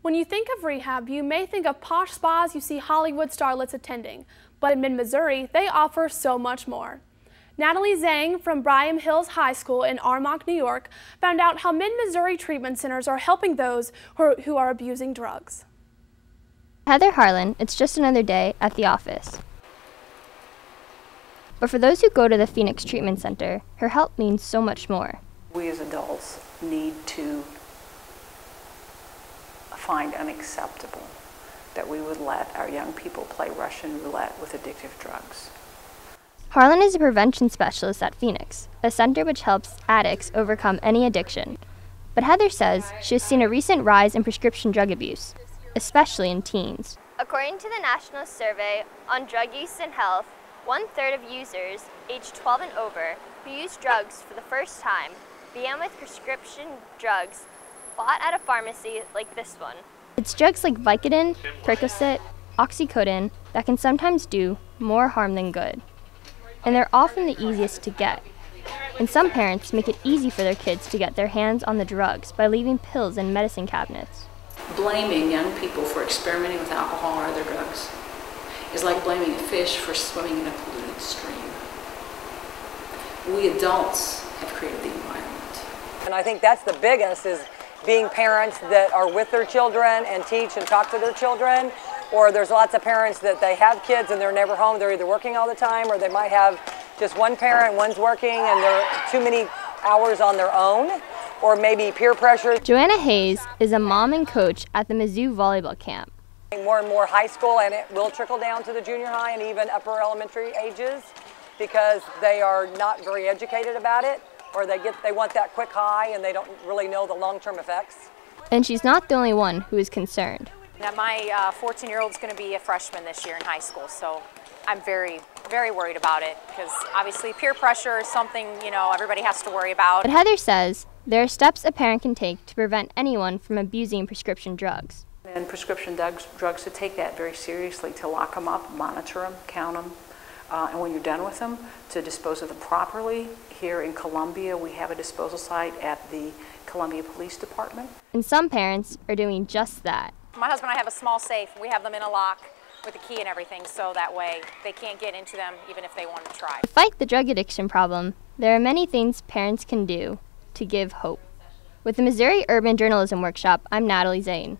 When you think of rehab, you may think of posh spas you see Hollywood starlets attending, but in mid-Missouri, they offer so much more. Natalie Zhang from Brigham Hills High School in Armonk, New York, found out how mid-Missouri treatment centers are helping those who are abusing drugs. Heather Harlan, it's just another day at the office. But for those who go to the Phoenix Treatment Center, her help means so much more. We as adults need to find unacceptable that we would let our young people play Russian roulette with addictive drugs. Harlan is a prevention specialist at Phoenix, a center which helps addicts overcome any addiction. But Heather says she has seen a recent rise in prescription drug abuse, especially in teens. According to the National Survey on Drug Use and Health, 1/3 of users aged 12 and over who use drugs for the first time began with prescription drugs bought at a pharmacy like this one. It's drugs like Vicodin, Percocet, oxycodone that can sometimes do more harm than good. And they're often the easiest to get. And some parents make it easy for their kids to get their hands on the drugs by leaving pills in medicine cabinets. Blaming young people for experimenting with alcohol or other drugs is like blaming a fish for swimming in a polluted stream. We adults have created the environment. And I think that's the biggest, is being parents that are with their children and teach and talk to their children. Or there's lots of parents that they have kids and they're never home. They're either working all the time, or they might have just one parent, one's working, and they're too many hours on their own, or maybe peer pressure. Joanna Hayes is a mom and coach at the Mizzou volleyball camp. More and more high school, and it will trickle down to the junior high and even upper elementary ages, because they are not very educated about it, or they want that quick high and they don't really know the long-term effects. And she's not the only one who is concerned. Now my 14-year-old is going to be a freshman this year in high school, so I'm very, very worried about it, because obviously peer pressure is something, everybody has to worry about. But Heather says there are steps a parent can take to prevent anyone from abusing prescription drugs. And prescription drugs to take that very seriously, to lock them up, monitor them, count them, and when you're done with them, to dispose of them properly. Here in Columbia, we have a disposal site at the Columbia Police Department. And some parents are doing just that. My husband and I have a small safe. We have them in a lock with a key and everything, so that way they can't get into them even if they want to try. To fight the drug addiction problem, there are many things parents can do to give hope. With the Missouri Urban Journalism Workshop, I'm Natalie Zhang.